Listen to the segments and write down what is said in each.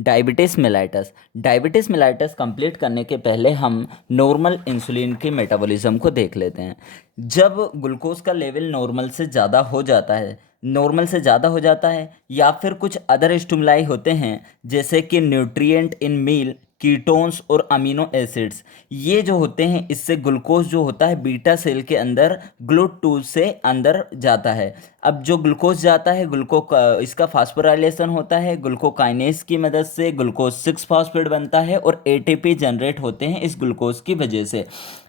Diabetes mellitus. Diabetes mellitus complete करने के पहले हम नॉर्मल इंसुलिन के मेटाबॉलिज्म को देख लेते हैं। जब ग्लूकोज का लेवल नॉर्मल से ज़्यादा हो जाता है या फिर कुछ अदर स्टिमुलाई होते हैं जैसे कि न्यूट्रिएंट इन मील, कीटोन्स और अमीनो एसिड्स, ये जो होते हैं इससे ग्लूकोज जो होता है बीटा सेल के अंदर GLUT2 से अंदर जाता है। अब जो ग्लूकोज जाता है इसका फास्फोराइलेशन होता है, ग्लूकोकाइनेज की मदद से ग्लूकोज 6 फॉस्फेट बनता है और एटीपी जनरेट होते हैं इस ग्लूकोज की वजह से।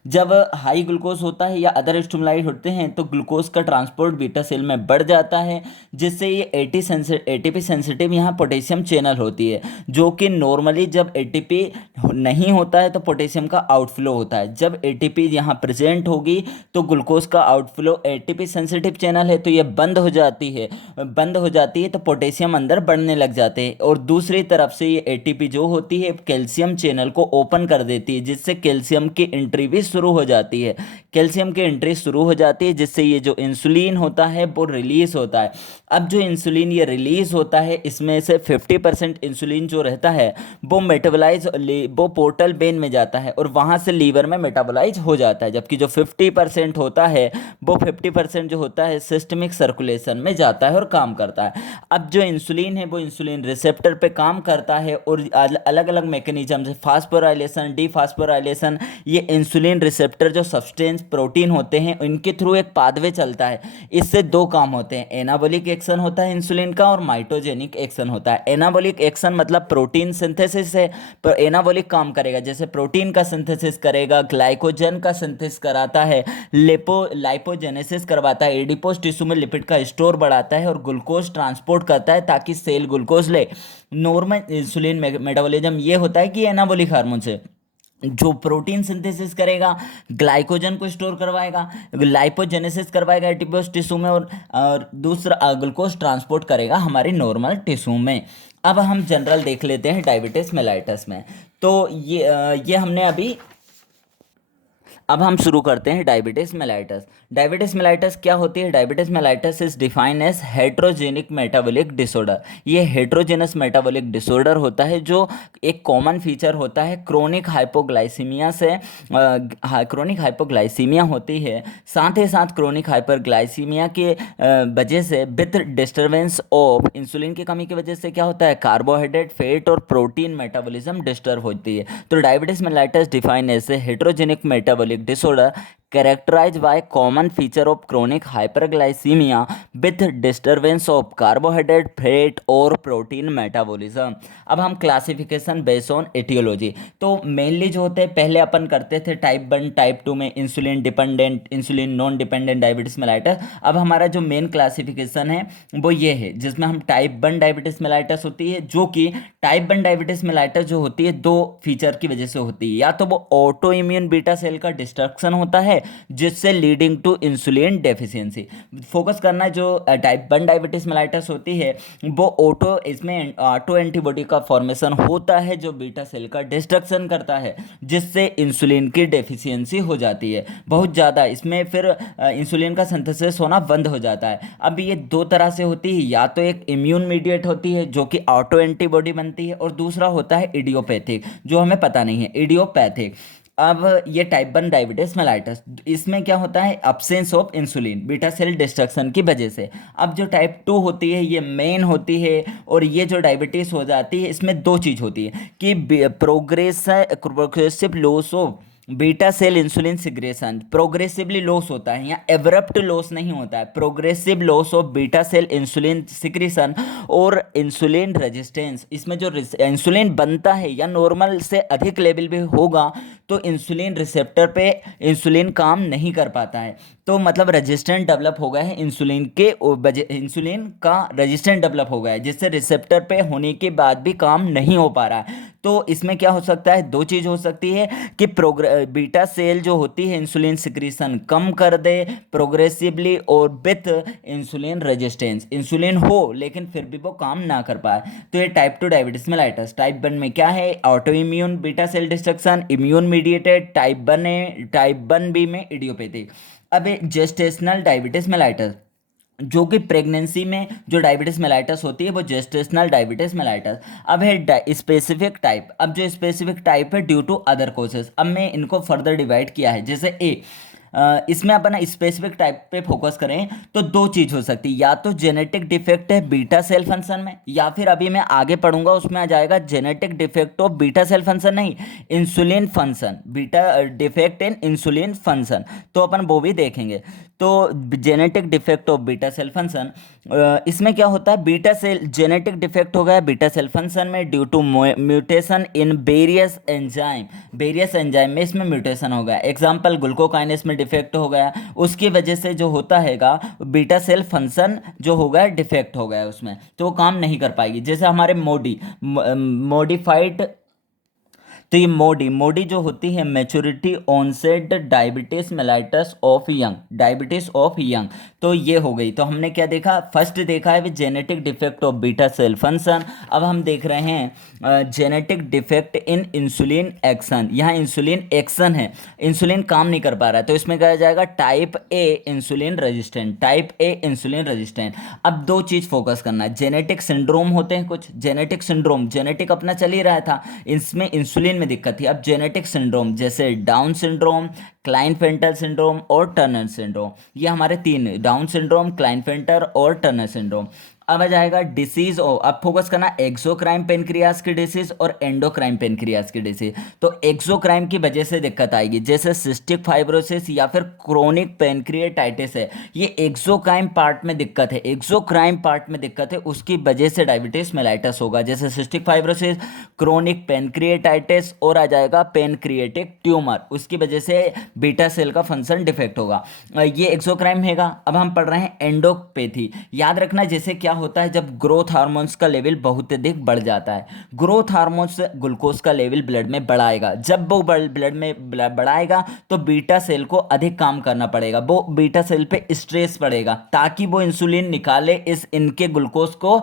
जब हाई ग्लूकोज होता है या अदर स्टिमुलाई होते हैं तो ग्लूकोज का ट्रांसपोर्ट बीटा सेल में बढ़ जाता है, जिससे ये एटीपी सेंसिटिव यहाँ पोटेशियम चैनल होती है, जो कि नॉर्मली जब एटीपी नहीं होता है तो पोटेशियम का आउटफ्लो होता है। जब एटीपी यहाँ प्रेजेंट होगी तो ग्लूकोज का आउटफ्लो, एटीपी सेंसिटिव चैनल है तो ये बंद हो जाती है तो पोटेशियम अंदर बढ़ने लग जाते हैं। और दूसरी तरफ से ये एटीपी जो होती है कैल्शियम चैनल को ओपन कर देती है, जिससे कैल्शियम की एंट्री भी शुरू हो जाती है। कैल्शियम की एंट्री शुरू हो जाती है जिससे ये जो इंसुलिन होता है वो रिलीज होता है। अब जो इंसुलिन ये रिलीज होता है इसमें से 50% इंसुलिन जो रहता है वो पोर्टल वेन में जाता है और वहाँ से लीवर में मेटाबोलाइज हो जाता है, जबकि जो 50% होता है वो 50% जो होता है सिस्टमिक सर्कुलेशन में जाता है और काम करता है। अब जो इंसुलिन है वो इंसुलिन रिसेप्टर पे काम करता है और अलग अलग मैकेनिज्म से फास्फोराइलेशन, डीफास्फोराइलेशन, ये इंसुलिन रिसेप्टर जो सब्सटेंस प्रोटीन होते हैं उनके थ्रू एक पाथवे चलता है। इससे दो काम होते हैं, एनाबॉलिक एक्शन होता है इंसुलिन का और माइटोजेनिक एक्शन होता है। एनाबॉलिक एक्शन मतलब प्रोटीन सिंथेसिस है, पर एनाबॉलिक काम करेगा जैसे प्रोटीन का सिंथेसिस करेगा, ग्लाइकोजन का सिंथेसिस कराता है, लाइपोजेनेसिस करवाता है, एडिपोज टिश्यू में लिपिड का स्टोर बढ़ाता है और ग्लूकोज ट्रांसपोर्ट करता है ताकि सेल ग्लूकोज ले। नॉर्मल इंसुलिन मेटाबॉलिज्म ये होता है कि एनाबॉलिक हार्मोन से जो प्रोटीन सिंथेसिस करेगा, ग्लाइकोजन को स्टोर करवाएगा, लाइपोजेनेसिस करवाएगा एडिपोज टिश्यू में और दूसरा ग्लूकोज ट्रांसपोर्ट करेगा हमारी नॉर्मल टिश्यू में। अब हम जनरल देख लेते हैं डायबिटीज मेलाइटस में। तो ये हमने अभी अब हम शुरू करते हैं डायबिटीज मेलाइटस। डायबिटीज मेलाइटस क्या होती है? Diabetes mellitus is defined as heterogenic metabolic disorder. ये हेट्रोजेनस मेटाबॉलिक डिसऑर्डर होता है जो एक कॉमन फीचर होता है क्रोनिक हाइपोग्लाइसीमिया से। क्रोनिक हाइपोग्लाइसीमिया होती है, साथ ही साथ क्रोनिक हाइपरग्लाइसीमिया के वजह से विथ डिस्टर्बेंस ऑफ इंसुलिन की कमी की वजह से क्या होता है, कार्बोहाइड्रेट, फैट और प्रोटीन मेटाबॉलिज्म डिस्टर्ब होती है। तो diabetes mellitus defined as heterogenic metabolic disorder characterized by common feature of chronic hyperglycemia with disturbance of carbohydrate, fat और प्रोटीन मेटाबॉलिज्म। अब हम क्लासिफिकेशन बेस्ड ऑन एटियोलॉजी, तो मेनली जो होते हैं पहले अपन करते थे टाइप 1 टाइप 2 में insulin dependent, insulin non dependent diabetes mellitus. अब हमारा जो मेन क्लासिफिकेशन है वो ये है जिसमें हम टाइप 1 डायबिटीज मेलाइटस होती है, जो कि टाइप 1 डायबिटीज मेलाइटस जो होती है दो फीचर की वजह से होती है। या तो वो ऑटो इम्यून बीटा सेल का डिस्ट्रक्शन होता है जिससे leading to insulin deficiency. Focus करना है जो टाइप 1 डायबिटीज मेलाइटस होती है वो इसमें ऑटो एंटीबॉडी का फॉर्मेशन होता है जो बीटा सेल का डिस्ट्रक्शन करता है, जिससे इंसुलिन की डेफिशिएंसी हो जाती है बहुत ज़्यादा। इसमें फिर इंसुलिन का सिंथेसिस होना बंद हो जाता है। अब ये दो तरह से होती है, या तो एक इम्यून मीडिएट होती है जो कि ऑटो एंटीबॉडी बनती है और दूसरा होता है इडियोपैथिक जो हमें पता नहीं है, इडियोपैथिक। अब ये टाइप 1 डायबिटीज मेलाइटस, इसमें क्या होता है, absence of insulin beta cell destruction की वजह से। अब जो टाइप 2 होती है ये मेन होती है और ये जो डायबिटीज हो जाती है इसमें दो चीज़ होती है कि progressive loss of beta cell insulin secretion, progressively loss होता है, यहाँ एब्रप्ट लॉस नहीं होता है, progressive loss of beta cell insulin secretion और इंसुलिन रेजिस्टेंस। इसमें जो इंसुलिन बनता है या नॉर्मल से अधिक लेवल पे होगा तो इंसुलिन रिसेप्टर पे इंसुलिन काम नहीं कर पाता है, तो मतलब रेजिस्टेंट डेवलप हो गया है इंसुलिन का रेजिस्टेंट डेवलप हो गया है जिससे रिसेप्टर पे होने के बाद भी काम नहीं हो पा रहा है। तो इसमें क्या हो सकता है, दो चीज़ हो सकती है कि बीटा सेल जो होती है इंसुलिन सिक्रीशन कम कर दे प्रोग्रेसिवली और विथ इंसुलिन रेजिस्टेंस, इंसुलिन हो लेकिन फिर भी वो काम ना कर पाए। तो ये टाइप 2 डायबिटीज मेलाइटस। टाइप 1 में क्या है, auto immune beta cell destruction, immune mediated. Type 1 B में इडियोपैथिक। अब जेस्टेशनल डायबिटीज मेलाइटस, जो कि प्रेगनेंसी में जो डायबिटीज मेलाइटस होती है वो जेस्टेशनल डायबिटीज मेलाइटस। अब है स्पेसिफिक टाइप। अब जो स्पेसिफिक टाइप है ड्यू टू अदर कोजेस, अब मैं इनको फर्दर डिवाइड किया है। जैसे ए, इसमें अपन स्पेसिफिक टाइप पे फोकस करें तो दो चीज हो सकती है, या तो जेनेटिक डिफेक्ट है बीटा सेल फंक्शन में, या फिर अभी मैं आगे पढ़ूंगा उसमें आ जाएगा genetic defect of beta cell function, नहीं insulin function, beta defect in insulin function, तो अपन वो भी देखेंगे। तो genetic defect of beta cell function, इसमें क्या होता है, बीटा सेल जेनेटिक डिफेक्ट हो गया बीटा सेल फंक्शन में due to mutation in various enzyme में इसमें म्यूटेशन हो गया। एग्जांपल ग्लूकोकाइनेस में डिफेक्ट हो गया, उसकी वजह से जो होता हैगा बीटा सेल फंक्शन जो हो गया डिफेक्ट हो गया उसमें, तो वो काम नहीं कर पाएगी। जैसे हमारे मॉडिफाइड, तो ये मोडी जो होती है maturity onset diabetes mellitus of young, diabetes of young, तो ये हो गई। तो हमने क्या देखा, फर्स्ट देखा है genetic defect of beta cell function. अब हम देख रहे हैं genetic defect in insulin action. यहाँ इंसुलिन एक्शन है, इंसुलिन काम नहीं कर पा रहा है, तो इसमें कहा जाएगा type A insulin resistant, type A insulin resistant. अब दो चीज फोकस करना है, जेनेटिक सिंड्रोम होते हैं कुछ, जेनेटिक सिंड्रोम जेनेटिक अपना चल ही रहा था, इसमें इंसुलिन में दिक्कत थी। अब जेनेटिक सिंड्रोम जैसे डाउन सिंड्रोम, क्लाइनफेल्टर सिंड्रोम और टर्नर सिंड्रोम, ये हमारे तीन, डाउन सिंड्रोम, क्लाइनफेल्टर और टर्नर सिंड्रोम। अब आ जाएगा डिसीज, ओ अब फोकस करना एक्सोक्राइन पेनक्रियास की डिसीज और एंडोक्राइन पेनक्रियास की डिसीज। तो एक्सोक्राइन की वजह से दिक्कत आएगी, जैसे सिस्टिक फाइब्रोसिस या फिर क्रोनिक पेनक्रिएटाइटिस है, ये एक्सोक्राइन पार्ट में दिक्कत है, एक्सोक्राइन पार्ट में दिक्कत है, उसकी वजह से डायबिटीज मेलाइटस होगा, जैसे सिस्टिक फाइब्रोसिस, क्रोनिक पेनक्रिएटाइटिस और आ जाएगा पेनक्रिएटिक ट्यूमर, उसकी वजह से बीटा सेल का फंक्शन डिफेक्ट होगा। ये एक्सोक्राइन हैगा। अब हम पढ़ रहे हैं एंडोपैथी। याद रखना जैसे क्या होता है, जब ग्रोथ हार्मोन्स का लेवल बहुत अधिक बढ़ जाता है, ग्रोथ हार्मोन्स ग्लूकोज का लेवल ब्लड में बढ़ाएगा, जब वो ब्लड में बढ़ाएगा तो बीटा सेल को अधिक काम करना पड़ेगा, वो बीटा सेल पे स्ट्रेस पड़ेगा ताकि वो इंसुलिन निकाले इस इनके ग्लूकोज को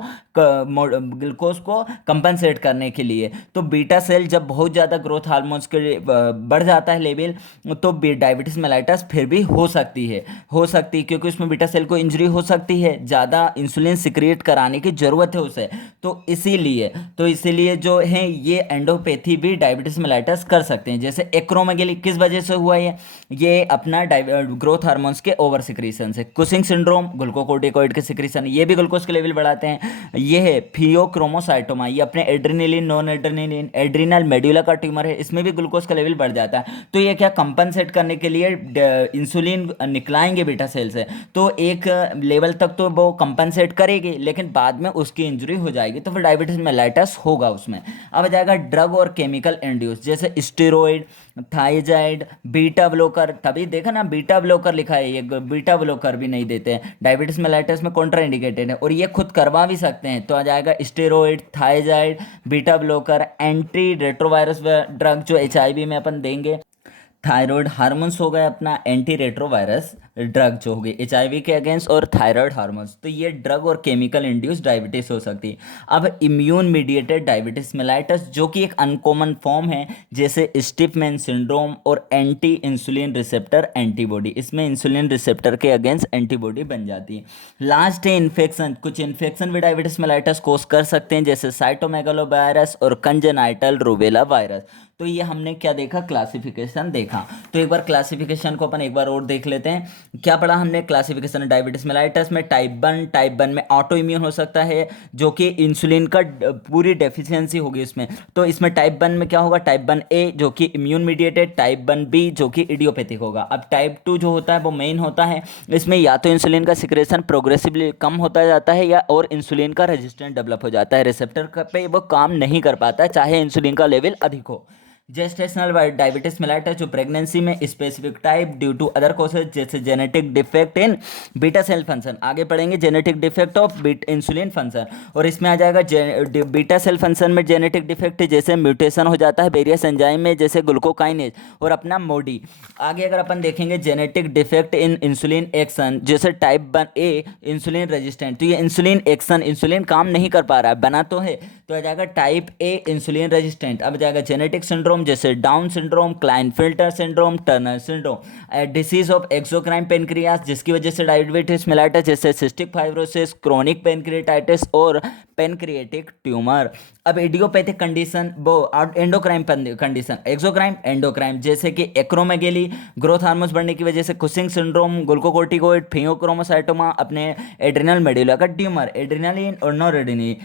कंपनसेट करने के लिए। तो बीटा सेल जब बहुत ज़्यादा ग्रोथ हार्मोन्स के बढ़ जाता है लेवल, तो डायबिटीज मेलाइटस फिर भी हो सकती है, क्योंकि उसमें बीटा सेल को इंजरी हो सकती है, ज़्यादा इंसुलिन सिक्रिएट कराने की ज़रूरत है उसे, तो इसीलिए जो है ये एंडोपैथी भी डायबिटीज मेलाइटस कर सकते हैं। जैसे एक्रोमेगेली किस वजह से हुआ ये अपना ग्रोथ हार्मोन्स के ओवर सिक्रीशन से। कुशिंग सिंड्रोम ग्लूकोकोर्टिकोइड के सिक्रीशन, ये भी ग्लूकोज के लेवल बढ़ाते हैं। ये है फियोक्रोमोसाइटोमा, ये अपने adrenaline non adrenaline adrenal medulla का ट्यूमर है, इसमें भी ग्लूकोज का लेवल बढ़ जाता है। तो ये क्या कंपनसेट करने के लिए इंसुलिन निकलाएंगे बीटा सेल से, तो एक लेवल तक तो वो कंपनसेट करेगी, लेकिन बाद में उसकी इंजरी हो जाएगी, तो फिर डायबिटीज मेलाइटस होगा उसमें। अब आ जाएगा ड्रग और केमिकल इंड्यूस, जैसे स्टेरॉइड, थाइजाइड, बीटा ब्लोकर, तभी देखा ना बीटा ब्लोकर लिखा है, ये बीटा ब्लोकर भी नहीं देते हैं, डायबिटीज मेलाइटस में कॉन्ट्रा इंडिकेटेड है, और ये खुद करवा भी सकते हैं। तो आ जाएगा steroid, thiazide, beta blocker, anti retrovirus drug जो एचआईवी में अपन देंगे, थायराइड हार्मोन्स हो गए अपना, एंटी रेट्रोवायरस ड्रग जो हो गई एचआईवी के अगेंस्ट, और थायराइड हार्मोन्स, तो ये ड्रग और केमिकल इंड्यूस डायबिटीज हो सकती है। अब इम्यून मीडिएटेड डायबिटीज मेलाइटस जो कि एक अनकॉमन फॉर्म है, जैसे स्टिफमैन सिंड्रोम और एंटी इंसुलिन रिसेप्टर एंटीबॉडी, इसमें इंसुलिन रिसेप्टर के अगेंस्ट एंटीबॉडी बन जाती है। लास्ट है इन्फेक्शन, कुछ इन्फेक्शन भी डायबिटीज मेलाइटस कोज कर सकते हैं, जैसे साइटोमेगालोवायरस और कंजेनाइटल रूबेला वायरस। तो ये हमने क्या देखा, क्लासिफिकेशन देखा। तो एक बार क्लासिफिकेशन को अपन एक बार और देख लेते हैं। क्या पढ़ा हमने, क्लासिफिकेशन डायबिटीज मेलाइटस में टाइप 1 में ऑटो इम्यून हो सकता है, जो कि इंसुलिन का पूरी डेफिशिएंसी होगी इसमें। तो इसमें टाइप 1 में क्या होगा, टाइप 1A जो कि इम्यून मीडिएटेड, टाइप 1B जो कि इडियोपैथिक होगा। अब टाइप 2 जो होता है वो मेन होता है, इसमें या तो इंसुलिन का सिक्रेशन प्रोग्रेसिवली कम होता जाता है, या और इंसुलिन का रेजिस्टेंस डेवलप हो जाता है, रिसेप्टर पे वो काम नहीं कर पाता है चाहे इंसुलिन का लेवल अधिक हो। जेस्टेशनल डायबिटीज मेलाइटस जो प्रेगनेंसी में, specific type due to other causes जैसे genetic defect in beta cell function, आगे पढ़ेंगे genetic defect of insulin function, और इसमें आ जाएगा बीटा सेल फंक्शन में जेनेटिक डिफेक्ट जैसे म्यूटेशन हो जाता है वेरियस एंजाइम में, जैसे ग्लूकोकाइनेज और अपना मोडी। आगे अगर अपन देखेंगे genetic defect in insulin action, जैसे टाइप 1A इंसुलिन रेजिस्टेंट, तो ये इंसुलिन एक्शन, इंसुलिन काम नहीं कर पा रहा है, बना तो है, तो आ जाएगा टाइप ए इंसुलिन रेजिस्टेंट। अब आ जाएगा जेनेटिक सिंड्रोम जैसे Down syndrome, Klinefelter syndrome, Turner syndrome. Disease of exocrine pancreas जिसकी वजह से डायबिटीज मेलाइटस जैसे सिस्टिक फाइब्रोसिस, क्रोनिक पेनक्रिएटाइटिस और पेनक्रिएटिक ट्यूमर। अब इडियोपैथिक कंडीशन वो एंडोक्राइन कंडीशन, एक्सोक्राइन एंडोक्राइन जैसे कि एक्रोमेगेली, ग्रोथ हार्मोन्स बढ़ने की वजह से कुशिंग सिंड्रोम, ग्लूकोकोर्टिकोइड, फियोक्रोमोसाइटोमा, अपने एड्रिनल मेडुला का ट्यूमर, एड्रिनलिन और नॉरेड्रेनालिन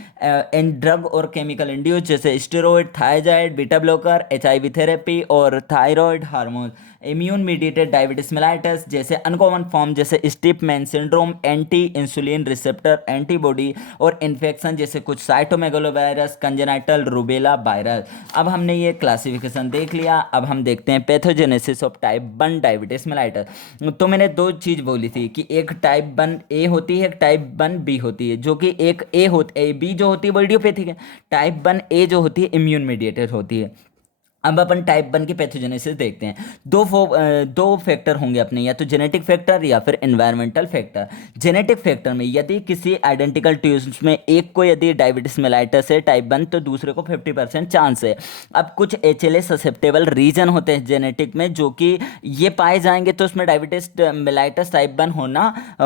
एंड ड्रग और केमिकल इंड्यूस जैसे steroid, thiazide, beta blocker, HIV therapy और thyroid hormone. Immune mediated diabetes mellitus जैसे अनकॉमन फॉर्म जैसे stiff man syndrome, anti insulin receptor antibody और infection जैसे कुछ साइटोमेगालोवायरस, कंजेनाइटल रूबेला वायरस। अब हमने ये क्लासिफिकेशन देख लिया, अब हम देखते हैं pathogenesis of type 1 diabetes mellitus. तो मैंने दो चीज़ बोली थी कि एक टाइप 1 ए होती है, एक टाइप 1 बी होती है, जो कि एक ए बी जो होती है वो इडियोपैथिक है, टाइप 1 ए जो होती है इम्यून मीडिएटेड होती है। अब अपन टाइप 1 की पैथोजेनेसिस देखते हैं। दो फैक्टर होंगे अपने, या तो जेनेटिक फैक्टर या फिर एनवायरमेंटल फैक्टर। जेनेटिक फैक्टर में यदि किसी आइडेंटिकल ट्यून्स में एक को यदि डायबिटीज मेलाइटस है टाइप 1 तो दूसरे को 50% चांस है। अब कुछ एचएलए ससेप्टेबल रीजन होते हैं जेनेटिक में जो कि ये पाए जाएंगे तो उसमें डायबिटीज मेलाइटस टाइप 1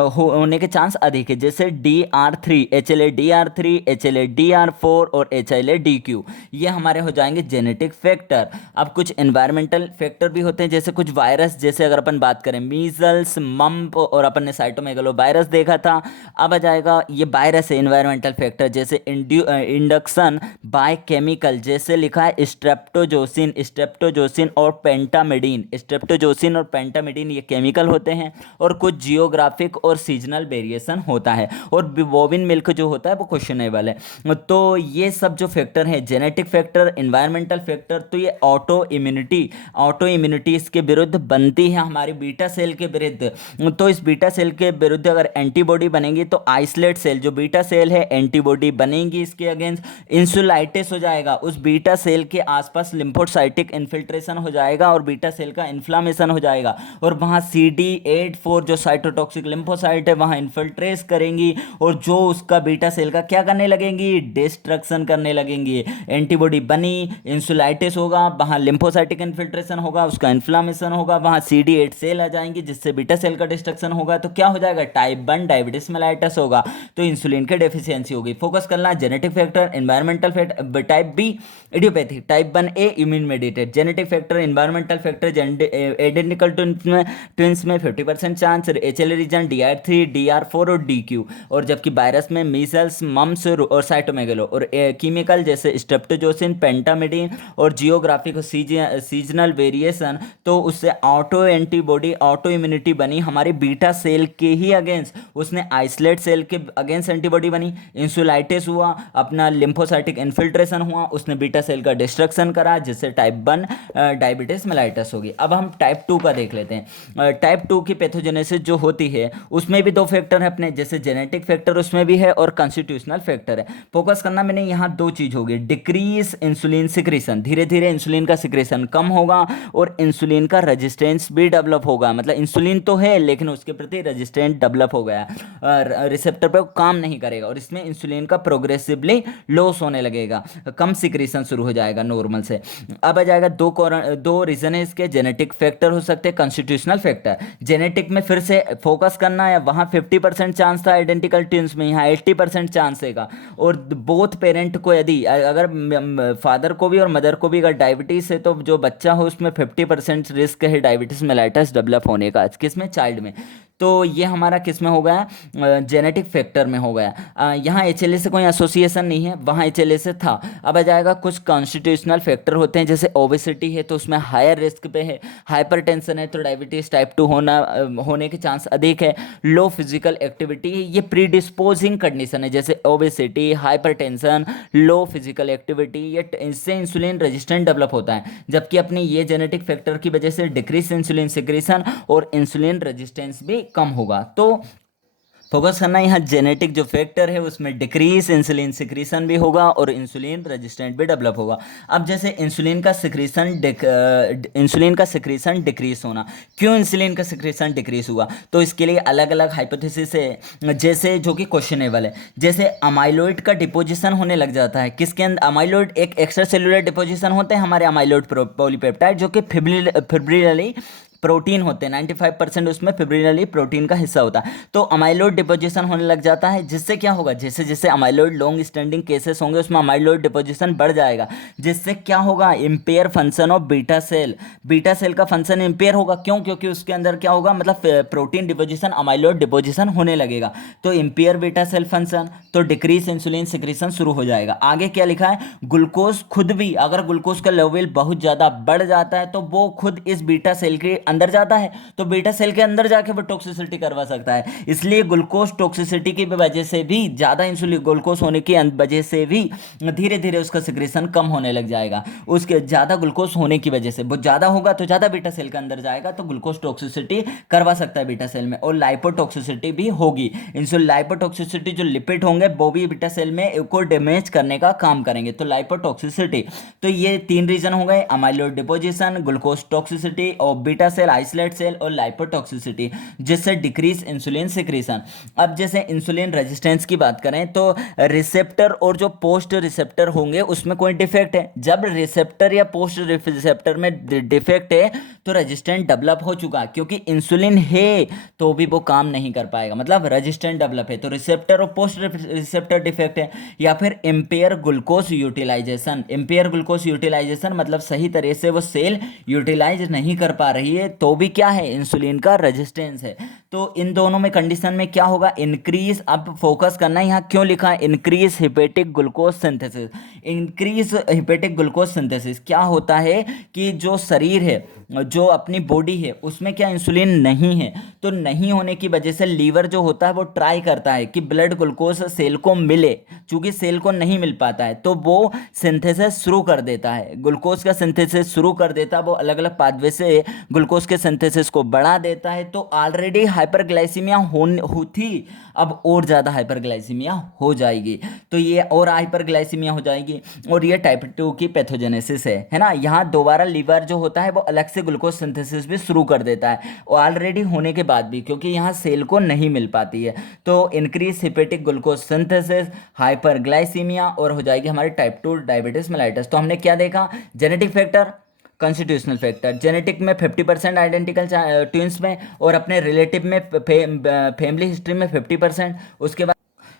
होने के चांस अधिक है, जैसे DR3, HLA-DR3, HLA-DR4 और HLA-DQ, ये हमारे हो जाएंगे जेनेटिक फैक्टर। अब कुछ एनवायरमेंटल फैक्टर भी होते हैं जैसे कुछ वायरस, जैसे अगर अपन बात करें मीजल्स, मम्प और अपन ने साइटोमेगालो वायरस देखा था। अब आ जाएगा ये वायरस है एनवायरमेंटल फैक्टर जैसे इंडक्शन बाय केमिकल, जैसे लिखा है स्ट्रेप्टोजोसिन और पेंटामिडीन ये केमिकल होते हैं। और कुछ जियोग्राफिक और सीजनल वेरिएशन होता है, और बोविन मिल्क जो होता है वो क्वेश्चनेबल है। तो ये सब जो फैक्टर है जेनेटिक फैक्टर, एनवायरमेंटल फैक्टर, तो ये ऑटो इम्यूनिटी इसके विरुद्ध बनती है हमारी बीटा सेल के विरुद्ध। तो इस बीटा सेल के विरुद्ध अगर एंटीबॉडी बनेगी तो आइसोलेट सेल जो बीटा सेल है एंटीबॉडी बनेगी इसके अगेंस्ट, इंसुलाइटिस हो जाएगा, उस बीटा सेल के आसपास लिम्फोसाइटिक इन्फिल्ट्रेशन हो जाएगा और बीटा सेल का इन्फ्लामेशन हो जाएगा, और वहाँ CD8-4 जो साइटोटॉक्सिक लिम्फोसाइट है वहाँ इन्फिल्ट्रेट करेंगी और जो उसका बीटा सेल का क्या करने लगेंगी, डिस्ट्रक्शन करने लगेंगी। एंटीबॉडी बनी, इंसुलाइटिस होगा, वहाँ लिम्फोसाइटिक इन्फिल्ट्रेशन होगा, उसका इन्फ्लामेशन होगा, वहाँ CD8 सेल आ जाएंगी जिससे बीटा सेल का डिस्ट्रक्शन होगा, तो क्या हो जाएगा, टाइप 1 डायबिटीज मेलाइटस होगा। तो इंसुलिन की डेफिशिएंसी होगी। फोकस करना genetic factor, environmental factor, type B idiopathic, type 1 A immune mediated, genetic factor, environmental factor, identical twins में 50% chance, HLA reason DR3, DR4 और DQ, और जबकि वायरस में मीजल्स, मम्स और साइटोमेगलो, और केमिकल जैसे स्ट्रेप्टोजोसिन, पेंटामिडीन और जियोग्राफिक सीजनल वेरिएशन, तो उससे ऑटो एंटीबॉडी, ऑटो इम्यूनिटी बनी हमारी बीटा सेल के ही अगेंस्ट, उसने आइसोलेट सेल के अगेंस्ट एंटीबॉडी बनी, इंसुलाइटिस हुआ, अपना लिम्फोसाइटिक इन्फिल्ट्रेशन हुआ, उसने बीटा सेल का डिस्ट्रक्शन करा जिससे टाइप 1 डायबिटीज मेलाइटस होगी। अब हम टाइप 2 का देख लेते हैं। टाइप 2 की पैथोजेनेसिस जो होती है उसमें भी दो फैक्टर है अपने, जैसे जेनेटिक फैक्टर उसमें भी है और कॉन्स्टिट्यूशनल फैक्टर है। फोकस करना मैंने यहाँ दो चीज होगी, डिक्रीज इंसुलिन सिक्रेशन, धीरे धीरे इंसुलिन का सिक्रेशन कम होगा और इंसुलिन का रेजिस्टेंस भी डेवलप होगा, मतलब इंसुलिन तो है लेकिन उसके प्रति रेजिस्टेंस डेवलप हो गया, रिसेप्टर पे काम नहीं करेगा और इसमें इंसुलिन का प्रोग्रेसिवली लॉस होने लगेगा, कम सिक्रेशन शुरू हो जाएगा नॉर्मल से। अब आ जाएगा दो रीजन है इसके, जेनेटिक फैक्टर हो सकते हैं, कॉन्स्टिट्यूशनल फैक्टर। जेनेटिक में फिर से फोकस करना है, वहाँ 50% चांस था आइडेंटिकल ट्विंस में, यहाँ 80% चांस है। और बोथ पेरेंट को यदि अगर फादर को भी और मदर को भी अगर डायबिटीज़ है तो जो बच्चा हो उसमें 50% रिस्क है डायबिटीज मेलाइटस डेवलप होने का, किसमें, चाइल्ड में। तो ये हमारा किस में हो गया, जेनेटिक फैक्टर में हो गया। यहाँ एचएलए से कोई एसोसिएशन नहीं है, वहाँ एचएलए से था। अब आ जाएगा कुछ कॉन्स्टिट्यूशनल फैक्टर होते हैं, जैसे ओबेसिटी है तो उसमें हायर रिस्क पे है, हाइपरटेंशन है तो डायबिटीज टाइप 2 होने के चांस अधिक है, लो फिजिकल एक्टिविटी है, ये प्रीडिस्पोजिंग कंडीशन है, जैसे obesity, hypertension, low physical activity, ये इससे इंसुलिन रेजिस्टेंट डेवलप होता है। जबकि अपनी ये जेनेटिक फैक्टर की वजह से डिक्रीज इंसुलिन सिक्रेशन और इंसुलिन रेजिस्टेंस भी कम होगा। तो फोकस करना यहाँ जेनेटिक जो फैक्टर है उसमें डिक्रीज इंसुलिन सिक्रीशन भी होगा और इंसुलिन रेजिस्टेंट भी डेवलप होगा। अब जैसे इंसुलिन का सिक्रीशन डिक्रीज होना, क्यों इंसुलिन का सिक्रीशन डिक्रीज हुआ, तो इसके लिए अलग अलग हाइपोथेसिस है, जैसे जो कि क्वेश्चनेबल है। जैसे अमाइलॉइड का डिपोजिशन होने लग जाता है, किसके अंदर अमाइलॉइड एक एक्स्ट्रा सेलुलर डिपोजिशन होते हैं हमारे अमाइलॉइड पॉलीपेप्टाइड, जो कि फिब्रिलली प्रोटीन होते हैं, 95% उसमें फिब्रिलली प्रोटीन का हिस्सा होता है। तो अमाइलॉइड डिपोजिशन होने लग जाता है, जिससे क्या होगा, जैसे जैसे अमाइलॉइड लॉन्ग स्टैंडिंग केसेस होंगे उसमें अमाइलॉइड डिपोजिशन बढ़ जाएगा, जिससे क्या होगा, impair function of beta cell का फंक्शन इम्पेयर होगा। क्यों? क्योंकि उसके अंदर क्या होगा, मतलब प्रोटीन डिपोजिशन अमाइलॉइड डिपोजिशन होने लगेगा, तो इम्पेयर बीटा सेल फंक्शन, तो डिक्रीज इंसुलिन सिक्रीशन शुरू हो जाएगा। आगे क्या लिखा है, ग्लूकोज खुद भी, अगर ग्लूकोज का लेवल बहुत ज़्यादा बढ़ जाता है तो वो खुद इस बीटा सेल के अंदर जाता है, तो बीटा सेल के अंदर जाके वो टॉक्सिसिटी करवा सकता है। इसलिए ग्लूकोज टॉक्सिसिटी की वजह से भी, ज़्यादा इंसुलिन ग्लूकोज होने की वजह से भी धीरे धीरे उसका सिक्रेशन कम होने लग जाएगा। उसके ज़्यादा ग्लूकोज होने की वजह से, वो ज़्यादा होगा तो ज़्यादा बीटा सेल के अंदर जाएगा, तो ग्लूकोज टॉक्सिसिटी करवा सकता है बीटा सेल में, और लाइपोटॉक्सिसिटी भी होगी। इंसुलिन लाइपोटॉक्सिसिटी जो लिपिड होंगे वो भी बीटा सेल में को डैमेज करने का काम करेंगे, तो लाइपोटॉक्सिसिटी। तो ये 3 रीजन हो गए, अमाइलॉइड डिपोजिशन, ग्लूकोज टॉक्सिसिटी और बीटा सेल आइसोलेट सेल और लाइपोटॉक्सिसिटी, जिससे डिक्रीज इंसुलिन सिक्रीशन। अब जैसे इंसुलिन रेजिस्टेंस की बात करें तो रिसेप्टर और जो पोस्ट रिसेप्टर होंगे उसमें कोई डिफेक्ट है, जब रिसेप्टर या पोस्ट रिसेप्टर में डिफेक्ट है तो रेजिस्टेंट डेवलप हो चुका है, क्योंकि इंसुलिन है तो भी वो काम नहीं कर पाएगा, मतलब रेजिस्टेंट डेवलप है, तो रिसेप्टर और पोस्ट रिसेप्टर डिफेक्ट है। या फिर इम्पेयर ग्लूकोज यूटिलाइजेशन मतलब सही तरह से वो सेल यूटिलाइज नहीं कर पा रही है, तो भी क्या है, इंसुलिन का रेजिस्टेंस है। तो इन दोनों में कंडीशन में क्या होगा, इंक्रीज, अब फोकस करना है यहाँ क्यों लिखा है, increase hepatic glucose synthesis. Increase hepatic glucose synthesis क्या होता है कि जो शरीर है, जो अपनी बॉडी है उसमें क्या इंसुलिन नहीं है, तो नहीं होने की वजह से लीवर जो होता है वो ट्राई करता है कि ब्लड ग्लूकोज सेल को मिले, चूंकि सेल को नहीं मिल पाता है तो वो सिंथेसिस शुरू कर देता है, ग्लूकोज का सिंथेसिस शुरू कर देता है, वो अलग अलग पाथवे से ग्लूकोज के सिंथेसिस को बढ़ा देता है। तो ऑलरेडी हाइपरग्लाइसीमिया थी, अब और ज़्यादा हाइपरग्लाइसीमिया हो जाएगी, तो ये और हाइपरग्लाइसीमिया हो जाएगी, और ये टाइप 2 की पैथोजेनेसिस है ना। यहाँ दोबारा लीवर जो होता है वो अलग से ग्लूकोज सिंथेसिस भी शुरू कर देता है ऑलरेडी होने के बाद भी, क्योंकि यहाँ सेल को नहीं मिल पाती है। तो increase hepatic glucose synthesis, hyperglycaemia, और हो जाएगी हमारी टाइप 2 डायबिटीज मेलाइटस। तो हमने क्या देखा, genetic factor, constitutional factor, genetic में 50% आइडेंटिकल ट्विंस में, और अपने रिलेटिव में फैमिली हिस्ट्री में 50%, उसके बाद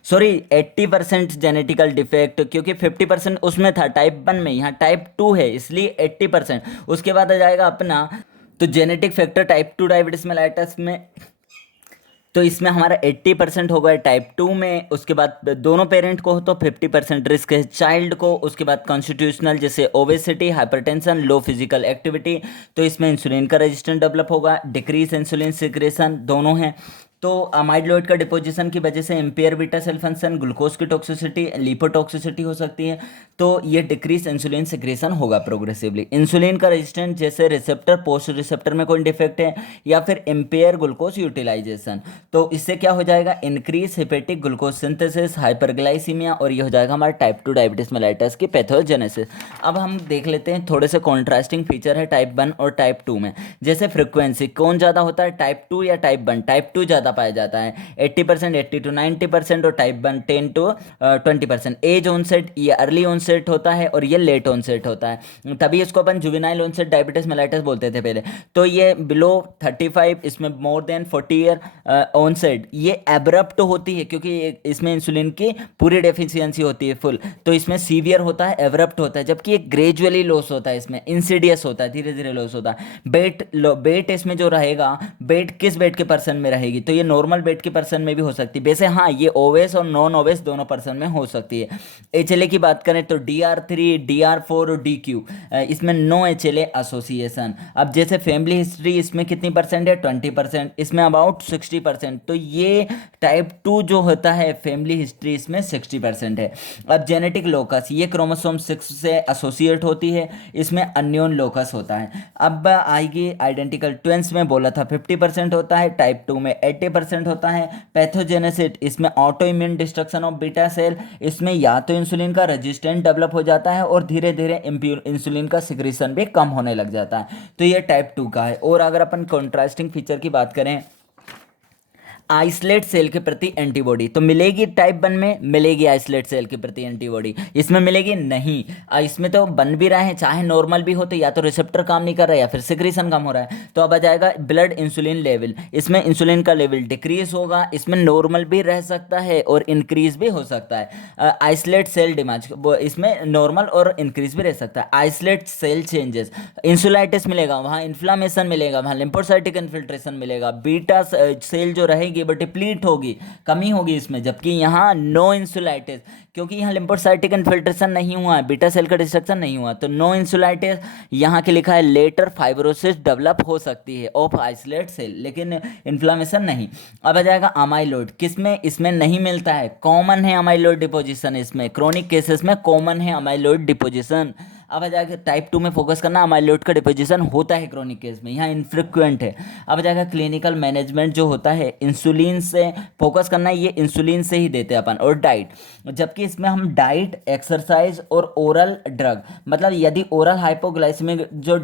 सॉरी 80% जेनेटिकल डिफेक्ट, क्योंकि 50% उसमें था टाइप 1 में, यहाँ टाइप 2 है इसलिए 80%। उसके बाद आ जाएगा अपना, तो genetic factor type 2 diabetes mellitus में, तो इसमें हमारा 80% हो गया टाइप 2 में। उसके बाद दोनों पेरेंट को हो तो 50% रिस्क है चाइल्ड को। उसके बाद कॉन्स्टिट्यूशनल जैसे obesity, hypertension, low physical activity, तो इसमें इंसुलिन का रेजिस्टेंस डेवलप होगा, डिक्रीज इंसुलिन सिक्रेशन दोनों हैं। तो अमाइलॉइड का डिपोजिशन की वजह से impair beta cell function, glucose की टॉक्सिसिटी, लिपोटॉक्सिसिटी हो सकती है, तो ये डिक्रीज इंसुलिन सिक्रेशन होगा प्रोग्रेसिवली। इंसुलिन का रेजिस्टेंस जैसे रिसेप्टर पोस्ट रिसेप्टर में कोई डिफेक्ट है, या फिर इम्पेयर ग्लूकोज यूटिलाइजेशन, तो इससे क्या हो जाएगा, increase hepatic glucose synthesis, hyperglycaemia, और ये हो जाएगा हमारा टाइप 2 डायबिटीज मेलाइटस की पैथोजेनेसिस। अब हम देख लेते हैं थोड़े से कॉन्ट्रास्टिंग फीचर है टाइप 1 और टाइप 2 में। जैसे फ्रिक्वेंसी कौन ज़्यादा होता है, टाइप 2 या टाइप 1, टाइप 2 ज़्यादा पाया जाता है 80%, 80 to 90%, और टाइप 1 10 to 20%। एज ऑनसेट, ये अर्ली ऑनसेट होता है और ये लेट ऑनसेट होता है, तभी इसको अपन जुवेनाइल ऑनसेट डायबिटीज मेलाइटस बोलते थे पहले। तो ये बिलो 35, इसमें मोर देन 40 ईयर ऑनसेट, ये एब्रप्ट होती है क्योंकि इसमें इंसुलिन की पूरी डेफिशिएंसी होती है फुल, तो इसमें सीवियर होता है, एब्रप्ट होता है, जबकि ये ग्रेजुअली लॉस होता है, इसमें इंसिडियस होता है, धीरे धीरे लॉस होता है। बेट इसमें जो रहेगा, बेट किस बेट के पर्सन में रहेगी, तो ये नॉर्मल बेट के पर्सन में भी हो सकती है, वैसे हाँ ये ओवेस और नॉन ओवेस दोनों पर्सन में हो सकती है। एचएलए की बात करें तो DR3, DR4 और DQ, इसमें नो एचएलए एसोसिएशन। अब जैसे फैमिली हिस्ट्री इसमें कितनी परसेंट है, 20%, इसमें अबाउट 60%, तो ये टाइप 2 जो होता है फैमिली हिस्ट्री इसमें 60% है। अब जेनेटिक लोकस, ये क्रोमोसोम 6 से एसोसिएट होती है, इसमें अन्योन लोकस होता है। अब आएगी आइडेंटिकल ट्विंस में बोला था 50% होता है, टाइप 2 में 80 40% होता है। पैथोजेनेसिस, इसमें auto immune destruction of beta cell, इसमें या तो इंसुलिन का रेजिस्टेंट डेवलप हो जाता है और धीरे धीरे इंसुलिन का सिक्रीशन भी कम होने लग जाता है। तो ये टाइप 2 का है। और अगर अपन कॉन्ट्रास्टिंग फीचर की बात करें, आइसलेट सेल के प्रति एंटीबॉडी, तो मिलेगी टाइप 1 में, मिलेगी आइसलेट सेल के प्रति एंटीबॉडी, इसमें मिलेगी नहीं। इसमें तो बन भी रहा है, चाहे नॉर्मल भी हो, तो या तो रिसेप्टर काम नहीं कर रहा है या फिर सिक्रीशन कम हो रहा है। तो अब आ जाएगा ब्लड इंसुलिन लेवल, इसमें इंसुलिन का लेवल डिक्रीज होगा, इसमें नॉर्मल भी रह सकता है और इंक्रीज भी हो सकता है। आइसलेट सेल डिमांड, इसमें नॉर्मल और इंक्रीज भी रह सकता है। आइसलेट सेल चेंजेस, इंसुलाइटिस मिलेगा, वहाँ इन्फ्लामेशन मिलेगा, वहाँ लिम्फोसाइटिक इन्फिल्ट्रेशन मिलेगा, बीटा सेल जो रहेगी वो डिप्लीट होगी, कमी होगी इसमें, जबकि यहाँ नो इंसुलाइटिस, क्योंकि यहाँ लिम्फोसाइटिक इन्फिल्ट्रेशन नहीं हुआ है, बीटा सेल का डिस्ट्रक्शन नहीं हुआ, तो नो इंसुलाइटिस। यहाँ के लिखा है लेटर फाइब्रोसिस डेवलप हो सकती है ऑफ आइसोलेट सेल, लेकिन इन्फ्लामेशन नहीं। अब आ जाएगा अमाइलोइड, किसमें, इसमें नहीं मिलता है, कॉमन है अमाइलोइड डिपोजिशन, इसमें क्रोनिक केसेस में कॉमन है अमाइलोइड डिपोजिशन। अब आ जाएगा टाइप 2 में फोकस करना, अमाइलोइड का डिपोजिशन होता है क्रोनिक केस में, यहाँ इनफ्रिक्वेंट है। अब आ जाएगा क्लिनिकल मैनेजमेंट जो होता है, इंसुलिन से फोकस करना है, ये इंसुलिन से ही देते हैं अपन, और डाइट, जबकि इसमें हम डाइट, एक्सरसाइज और ओरल ड्रग, मतलब यदि ओरल हाइपोग्लाइसेमिक जो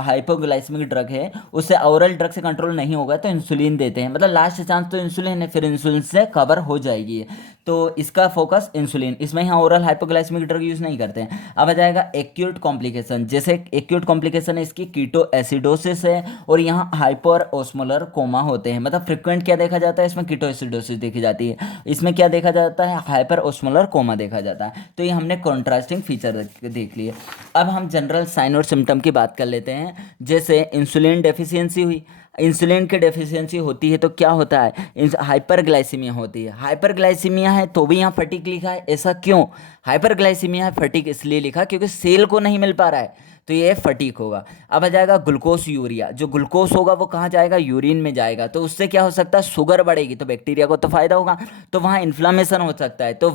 हाइपोग्लाइसेमिक ड्रग है उससे ओरल ड्रग से कंट्रोल नहीं होगा तो इंसुलिन देते हैं, मतलब लास्ट चांस तो इंसुलिन है, फिर इंसुलिन से कवर हो जाएगी, तो इसका फोकस इंसुलिन, इसमें यहाँ ओरल हाइपोग्लाइसेमिक ड्रग यूज़ नहीं करते हैं। अब आ जाएगा एक्यूट कॉम्प्लिकेशन, जैसे एक्यूट कॉम्प्लिकेशन है इसकी कीटो एसिडोसिस है, और यहाँ हाइपर ओस्मोलर कोमा होते हैं, मतलब फ्रिक्वेंट क्या देखा जाता है इसमें, कीटो एसिडोसिस देखी जाती है, इसमें क्या देखा जाता है, हाइपर ओस्मोलर कोमा देखा जाता है। तो ये हमने कॉन्ट्रास्टिंग फीचर देख लिए। अब हम जनरल साइन और सिम्टम की बात कर लेते हैं, जैसे इंसुलिन डेफिशिएंसी हुई, इंसुलिन की डेफिशिएंसी होती है तो क्या होता है, हाइपरग्लाइसीमिया होती है, हाइपरग्लाइसीमिया है तो भी यहाँ फटीक लिखा है, ऐसा क्यों, हाइपरग्लाइसीमिया है, फटीक इसलिए लिखा क्योंकि सेल को नहीं मिल पा रहा है, तो ये फटीक होगा। अब आ जाएगा ग्लूकोज यूरिया, जो ग्लूकोज होगा वो कहाँ जाएगा, यूरिन में जाएगा, तो उससे क्या हो सकता है, शुगर बढ़ेगी, तो बैक्टीरिया को तो फायदा होगा, तो वहाँ इन्फ्लामेशन हो सकता है, तो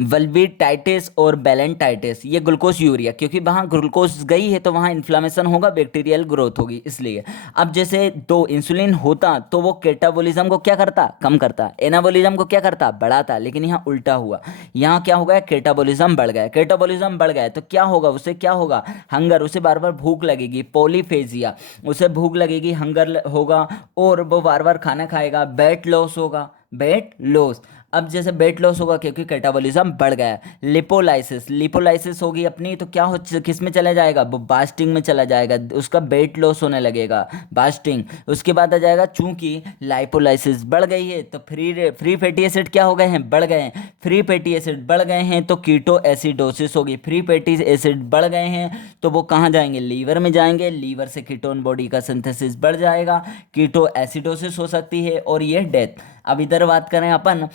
वल्वीटाइटिस और बैलेंटाइटिस, ये ग्लूकोज यूरिया, क्योंकि वहाँ ग्लूकोज गई है तो वहाँ इन्फ्लामेशन होगा, बैक्टीरियल ग्रोथ होगी, इसलिए। अब जैसे दो इंसुलिन होता तो वो कैटाबोलिज्म को क्या करता, कम करता, एनाबोलिज्म को क्या करता, बढ़ाता, लेकिन यहाँ उल्टा हुआ, यहाँ क्या हो गया, कैटाबोलिज्म बढ़ गया, कैटाबोलिज्म बढ़ गया तो क्या होगा, उससे क्या होगा, हंगर, उसे बार बार भूख लगेगी, पॉलीफेजिया, उसे भूख लगेगी, हंगर होगा, और वो बार बार खाना खाएगा, वेट लॉस होगा, वेट लॉस। अब जैसे वेट लॉस होगा क्योंकि कैटाबॉलिज्म बढ़ गया है, लिपोलाइसिस होगी अपनी, तो क्या हो, किस में चला जाएगा, वो बास्टिंग में चला जाएगा, उसका वेट लॉस होने लगेगा, बास्टिंग। उसके बाद आ जाएगा, चूंकि लाइपोलाइसिस बढ़ गई है तो फ्री फैटी एसिड क्या हो गए हैं, बढ़ गए हैं, फ्री फैटी एसिड बढ़ गए हैं तो कीटो एसिडोसिस होगी, फ्री फैटी एसिड बढ़ गए हैं तो वो कहाँ जाएंगे, लीवर में जाएंगे, लीवर से कीटोन बॉडी का सिंथेसिस बढ़ जाएगा, कीटो एसिडोसिस हो सकती है, और ये डेथ। अब इधर बात करें अपन,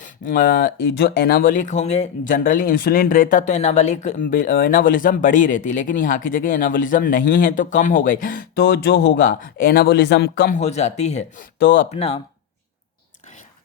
जो एनाबॉलिक होंगे, जनरली इंसुलिन रहता तो एनाबॉलिज्म बड़ी रहती, लेकिन यहाँ की जगह एनाबॉलिज्म नहीं है तो कम हो गई, तो जो होगा एनाबॉलिज्म कम हो जाती है, तो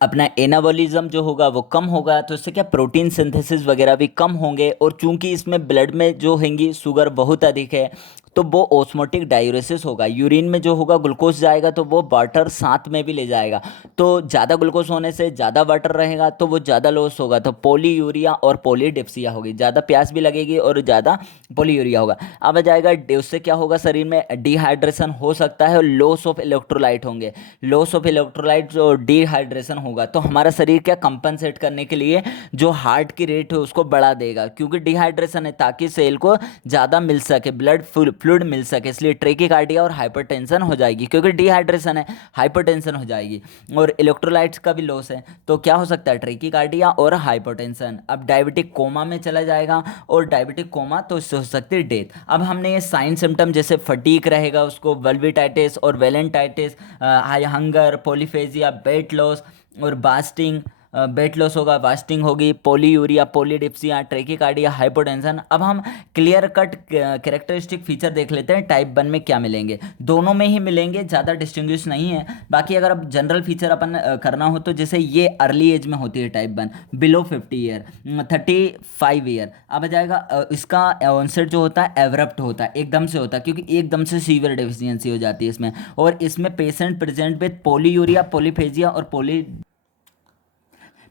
अपना एनाबॉलिज्म जो होगा वो कम होगा, तो इससे क्या प्रोटीन सिंथेसिस वगैरह भी कम होंगे, और चूंकि इसमें ब्लड में जो होंगी शुगर बहुत अधिक है तो वो ऑस्मोटिक डायूरेसिस होगा, यूरिन में जो होगा ग्लूकोज जाएगा तो वो वाटर साथ में भी ले जाएगा, तो ज़्यादा ग्लूकोज होने से ज़्यादा वाटर रहेगा तो वो ज़्यादा लॉस होगा, तो पोलीयूरिया और पोलीडिप्सिया होगी, ज़्यादा प्यास भी लगेगी और ज़्यादा पोलीयूरिया होगा। अब आ जाएगा, उससे क्या होगा, शरीर में डिहाइड्रेशन हो सकता है और लॉस ऑफ इलेक्ट्रोलाइट होंगे, लॉस ऑफ इलेक्ट्रोलाइट और डिहाइड्रेशन होगा, तो हमारा शरीर क्या कंपनसेट करने के लिए जो हार्ट की रेट है उसको बढ़ा देगा, क्योंकि डिहाइड्रेशन है, ताकि सेल को ज़्यादा मिल सके, ब्लड फ्लूइड मिल सके, इसलिए ट्रेकिकार्डिया और हाइपरटेंशन हो जाएगी, क्योंकि डिहाइड्रेशन है, हाइपरटेंशन हो जाएगी, और इलेक्ट्रोलाइट्स का भी लॉस है, तो क्या हो सकता है, ट्रेकिकार्डिया और हाइपरटेंशन। अब डायबिटिक कोमा में चला जाएगा, और डायबिटिक कोमा तो इससे हो सकती है डेथ। अब हमने ये साइन सिम्टम जैसे फटीक रहेगा उसको, वल्वीटाइटिस और वेलेंटाइटिस, हंगर, पॉलीफेजिया, वेट लॉस और बास्टिंग वेट लॉस होगा, वास्टिंग होगी, पॉलीयूरिया, पॉलीडिप्सिया, ट्रैकीकार्डिया, हाइपोटेंशन। अब हम क्लियर कट कैरेक्टरिस्टिक फीचर देख लेते हैं टाइप 1 में क्या मिलेंगे। दोनों में ही मिलेंगे, ज़्यादा डिस्टिंग्विश नहीं है। बाकी अगर अब जनरल फीचर अपन करना हो तो जैसे ये अर्ली एज में होती है टाइप 1, बिलो 50 ईयर, 35 ईयर। अब आ जाएगा इसका ऑनसेट जो होता है एब्रप्ट होता है, एकदम से होता है, क्योंकि एकदम से सीवियर डेफिशिएंसी हो जाती है इसमें। और इसमें patient present with polyuria, polyphagia और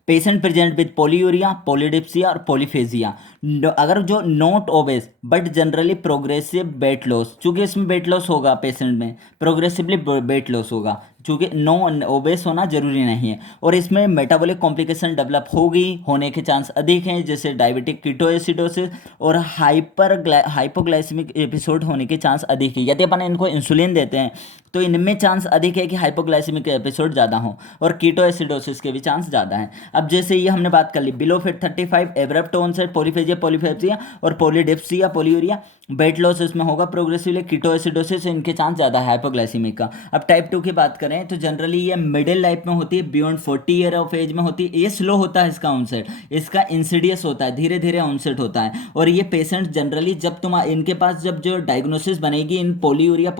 patient present with polyuria, polydipsia और पॉलीफेजिया। अगर जो not obese but generally progressive weight loss, चूंकि इसमें वेट लॉस होगा पेशेंट में, प्रोग्रेसिवली वेट लॉस होगा, चूंकि नो ओबेस होना जरूरी नहीं है। और इसमें मेटाबॉलिक कॉम्प्लिकेशन डेवलप होने के चांस अधिक हैं, जैसे डायबिटिक कीटोएसिडोसिस और हाइपोग्लाइसेमिक एपिसोड होने के चांस अधिक है। यदि अपन इनको इंसुलिन देते हैं तो इनमें चांस अधिक है कि हाइपोग्लाइसेमिक एपिसोड ज़्यादा हो, और कीटोएसिडोसिस के भी चांस ज़्यादा हैं। अब जैसे ये हमने बात कर ली, below fit 35, abrupt onset, polyphagia, पॉलीफेप्सिया और पॉलीडिप्सिया, पॉलीयूरिया, वेट लॉस इसमें होगा प्रोग्रेसिवली, कीटोएसिडोसिस इनके चांस ज़्यादा है हाइपोग्लाइसेमिक का। अब टाइप 2 की बात करें तो जनरली ये मिडिल लाइफ में होती है, बियॉन्ड 40 ईयर ऑफ एज में होती है। ये स्लो होता है इसका ऑनसेट, इसका इंसिडियस होता है, धीरे धीरे ऑनसेट होता है। और ये पेशेंट जनरली जब इनके पास जब जो डायग्नोसिस बनेगी इन पॉलीयूरिया,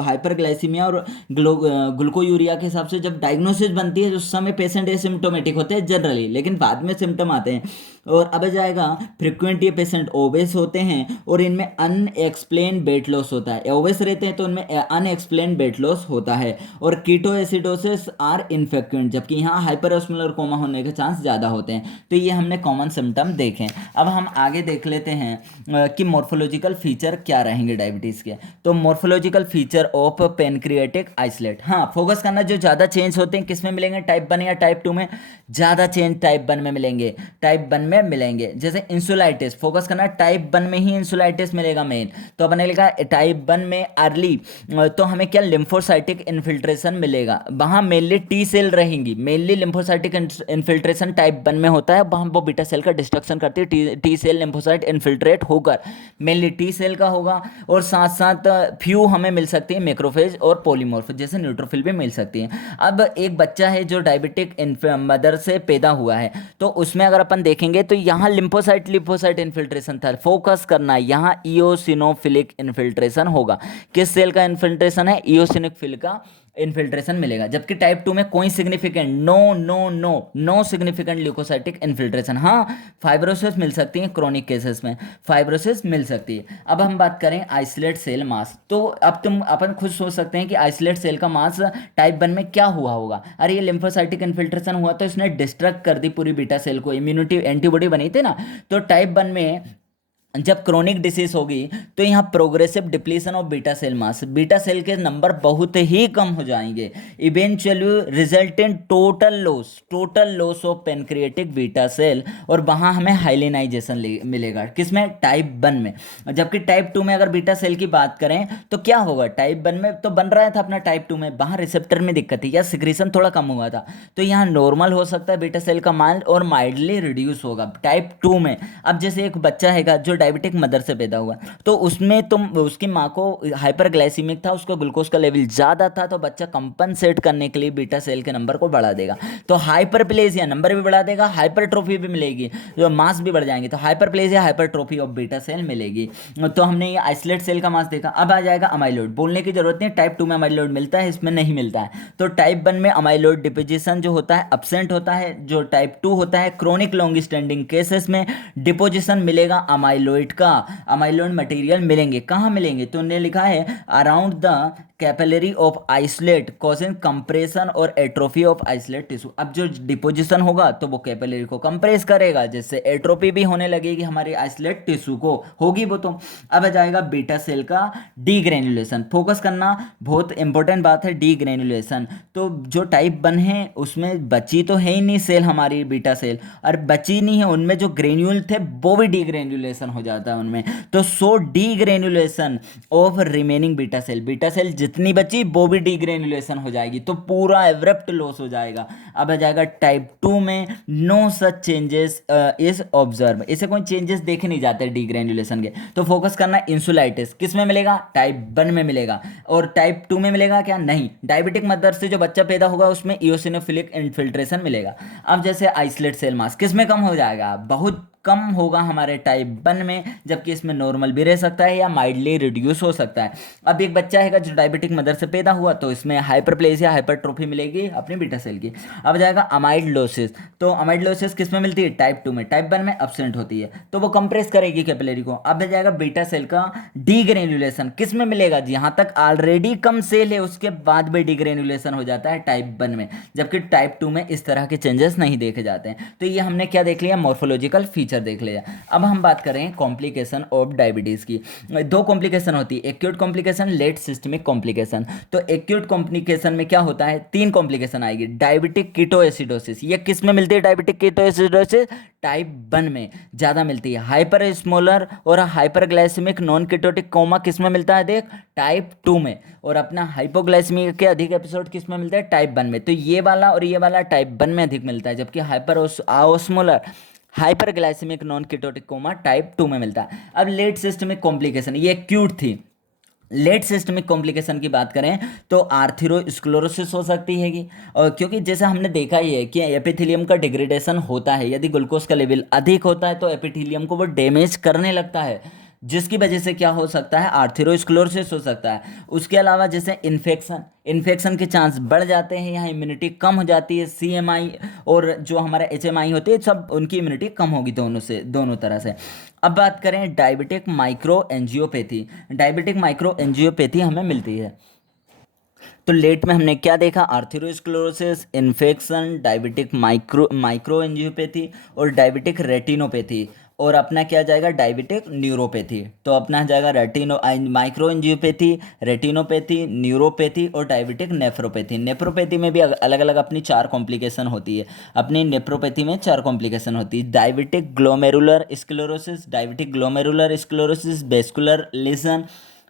हाइपरग्लाइसीमिया और ग्लूकोयूरिया के हिसाब से जब डायग्नोसिस बनती है, उस समय पेशेंट एसिम्प्टोमेटिक होते हैं जनरली, लेकिन बाद में सिम्टम आते हैं। और अब जाएगा फ्रिक्वेंट ये पेशेंट ओबेस होते हैं और इनमें अनएक्सप्लेन वेट लॉस होता है। ओबेस रहते हैं तो उनमें अनएक्सप्लेन वेट लॉस होता है। और कीटोएसिडोसिस आर इनफ्रिक्वेंट, जबकि यहाँ हाइपरऑस्मोलर कोमा होने के चांस ज़्यादा होते हैं। तो ये हमने कॉमन सिम्टम देखे। अब हम आगे देख लेते हैं कि मॉर्फोलॉजिकल फीचर क्या रहेंगे डायबिटीज़ के। तो morphological feature of pancreatic isolate, हाँ फोकस करना, जो ज़्यादा चेंज होते हैं किस में मिलेंगे, टाइप 1 या टाइप 2 में। ज़्यादा चेंज टाइप 1 में मिलेंगे, टाइप 1 में मिलेंगे। जैसे इंसुलाइटिस, फोकस करना टाइप 1 में ही इंसुलाइटिस मिलेगा मेन। तो अपन ने लिखा टाइप 1 में अर्ली, तो हमें क्या लिम्फोसाइटिक इन्फिल्ट्रेशन मिलेगा, वहाँ मेनली टी सेल रहेंगी। मेनली लिम्फोसाइटिक इन्फिल्ट्रेशन टाइप 1 में होता है, वहाँ वो बीटा सेल का डिस्ट्रक्शन करती है, टी सेल लिम्फोसाइट इन्फिल्ट्रेट होकर मेनली टी सेल का होगा। और साथ साथ फ्यू हमें मिल सकती है मैक्रोफेज और पॉलीमॉर्फ, जैसे न्यूट्रोफिल भी मिल सकती है। अब एक बच्चा है जो डायबिटिक मदर से पैदा हुआ है, तो उसमें अगर अपन देखेंगे तो यहाँ लिम्फोसाइट इन्फिल्ट्रेशन था। फोकस करना यहाँ इओसिनोफिलिक इन्फिल्ट्रेशन होगा। किस सेल का इन्फिल्ट्रेशन है, इओसिनोफिल का इन्फिल्ट्रेशन मिलेगा। जबकि टाइप 2 में कोई सिग्निफिकेंट नो सिग्निफिकेंट ल्यूकोसाइटिक इन्फिल्ट्रेशन। हाँ फाइब्रोसिस मिल सकती है, क्रोनिक केसेस में फाइब्रोसिस मिल सकती है। अब हम बात करें आइसोलेट सेल मास, तो अब अपन खुद सोच सकते हैं कि आइसोलेट सेल का मास टाइप 1 में क्या हुआ होगा। अरे ये लिम्फोसाइटिक इन्फिल्ट्रेशन हुआ तो इसने डिस्ट्रक्ट कर दी पूरी बीटा सेल को, इम्यूनिटी एंटीबॉडी बनी थी ना। तो टाइप 1 में जब क्रोनिक डिसीज होगी तो यहाँ progressive depletion of beta cell mass, beta cell के नंबर बहुत ही कम हो जाएंगे, eventually result in total loss of pancreatic beta cell. और वहाँ हमें हाइलिनाइजेशन मिलेगा, किसमें, टाइप 1 में। जबकि टाइप 2 में अगर बीटा सेल की बात करें तो क्या होगा, टाइप 1 में तो बन रहा था अपना टाइप 2 में, वहाँ रिसेप्टर में दिक्कत थी या सिक्रीशन थोड़ा कम हुआ था, तो यहाँ नॉर्मल हो सकता है बीटा सेल का मान और माइल्डली रिड्यूस होगा टाइप 2 में। अब जैसे एक बच्चा है जो डायबिटिक मदर से पैदा हुआ, तो उसमें तुम उसकी माँ को हाइपरग्लाइसीमिक था, उसको ग्लूकोज का लेवल ज़्यादा था, तो बच्चा कंपनसेट करने के लिए बीटा सेल के नंबर को बढ़ा देगा। तो हाइपरप्लेजिया नंबर भी बढ़ा देगा, हाइपरट्रोफी भी मिलेगी, जो मास भी बढ़ जाएंगे, तो hyperplasia hypertrophy of beta cell मिलेगी। तो हमने ये आइसोलेट सेल का मास देखा। अब आ जाएगा अमाइलोइड, बोलने की जरूरत नहीं, टाइप 2 में अमाइलोइड मिलता है, इसमें नहीं मिलता है। तो टाइप 1 में अमाइलोइड डिपोजिशन जो होता है एब्सेंट होता है, जो टाइप 2 होता है क्रोनिक लॉन्ग स्टैंडिंग केसेस में डिपोजिशन मिलेगा अमाइलोइड का, अमाइलोइड मटेरियल मिलेंगे। कहाँ मिलेंगे, तो उन्होंने लिखा है around the capillary of isolate causing compression और एट्रोफी ऑफ आइसोलेट टिश्यू। अब जो डिपोजिशन होगा तो वो कैपिलरी को कंप्रेस करेगा, जिससे एट्रोफी भी होने लगेगी हमारे आइसोलेट टिश्यू को, होगी वो तो। अब आ जाएगा बीटा सेल का डीग्रेनुलेशन, फोकस करना बहुत इंपॉर्टेंट बात है, डीग्रेनुलेशन। तो जो टाइप 1 है उसमें बची तो है ही नहीं सेल हमारी बीटा सेल, और बची नहीं है, उनमें जो ग्रेन्यूल थे वो भी डीग्रेनुलेशन हो जाता है उनमें। तो so degranulation of remaining beta cell जितनी बची वो भी डीग्रेनुलेशन हो जाएगी, तो पूरा एब्रप्ट लॉस हो जाएगा। अब आ जाएगा टाइप 2 में no such changes is observe, इसे कोई चेंजेस देखे नहीं जाते डीग्रेन्युलेशन के। तो फोकस करना इंसुलाइटिस किस में मिलेगा, टाइप 1 में मिलेगा। और टाइप 2 में मिलेगा क्या, नहीं। डायबिटिक मदर से जो बच्चा पैदा होगा उसमें इओसिनोफिलिक इन्फिल्ट्रेशन मिलेगा। अब जैसे आइसोलेट सेल मास किस में कम हो जाएगा, बहुत कम होगा हमारे टाइप 1 में, जबकि इसमें नॉर्मल भी रह सकता है या माइल्डली रिड्यूस हो सकता है। अब एक बच्चा है जो डायबिटिक मदर से पैदा हुआ तो इसमें हाइपरप्लेसिया हाइपरट्रोफी मिलेगी अपनी बीटा सेल की। अब जाएगा अमाइडलोसिस, तो अमाइडलोसिस किस में मिलती है, टाइप 2 में, टाइप 1 में एब्सेंट होती है, तो वो कंप्रेस करेगी कैपिलरी को। अब जाएगा बीटा सेल का डीग्रेन्युलेशन किस में मिलेगा, जहां तक ऑलरेडी कम सेल है उसके बाद भी डीग्रेन्युलेशन हो जाता है टाइप 1 में, जबकि टाइप 2 में इस तरह के चेंजेस नहीं देखे जाते हैं। तो ये हमने क्या देख लिया, मॉर्फोलॉजिकल फीचर देख लिया। अब हम बात करें कॉम्प्लिकेशन ऑफ डायबिटीज की। दो कॉम्प्लिकेशन होती है, acute complication, late systemic complication. तो एक्यूट कॉम्प्लिकेशन में क्या होता है, तीन कॉम्प्लिकेशन आएगी। डायबिटिक कीटोएसिडोसिस, ये किस में मिलती है, डायबिटिक कीटोएसिडोसिस टाइप 1 में ज्यादा मिलती है। हाइपर स्मोलर और हाइपरग्लाइसेमिक नॉन कीटोटिक कोमा किस में मिलता है, देख, टाइप 2 में। और अपना हाइपोग्लाइसेमिक के अधिक एपिसोड किस में मिलता है, टाइप 1 में। तो ये वाला और ये वाला टाइप 1 में अधिक मिलता है, जबकि hyper osmolar hyperglycaemic non ketotic coma type 2 में मिलता है। अब लेट सिस्टमिक कॉम्प्लिकेशन, ये एक्यूट थी। लेट सिस्टमिक कॉम्प्लिकेशन की बात करें तो आर्थेरोस्क्लेरोसिस हो सकती है, और क्योंकि जैसे हमने देखा ही है कि एपिथेलियम का डिग्रेडेशन होता है, यदि ग्लूकोज का लेवल अधिक होता है तो एपिथेलियम को वो डैमेज करने लगता है, जिसकी वजह से क्या हो सकता है, आर्थेरोस्क्लेरोसिस हो सकता है। उसके अलावा जैसे इन्फेक्शन के चांस बढ़ जाते हैं, यहाँ इम्यूनिटी कम हो जाती है, CMI और जो हमारा HMI होती है सब उनकी इम्यूनिटी कम होगी दोनों तरह से। अब बात करें diabetic micro angiopathy, diabetic micro angiopathy हमें मिलती है। तो लेट में हमने क्या देखा, atherosclerosis, infection, diabetic micro angiopathy और डायबिटिक रेटिनोपैथी, और अपना क्या जाएगा, डायबिटिक न्यूरोपैथी। तो अपना जाएगा माइक्रो एंजियोपैथी, रेटिनोपैथी, न्यूरोपैथी और डायबिटिक नेफ्रोपैथी। नेफ्रोपैथी में भी अलग अलग अपनी 4 कॉम्प्लिकेशन होती है। अपनी नेफ्रोपैथी में 4 कॉम्प्लिकेशन होती है, diabetic glomerular sclerosis, diabetic glomerular sclerosis, vascular lesion,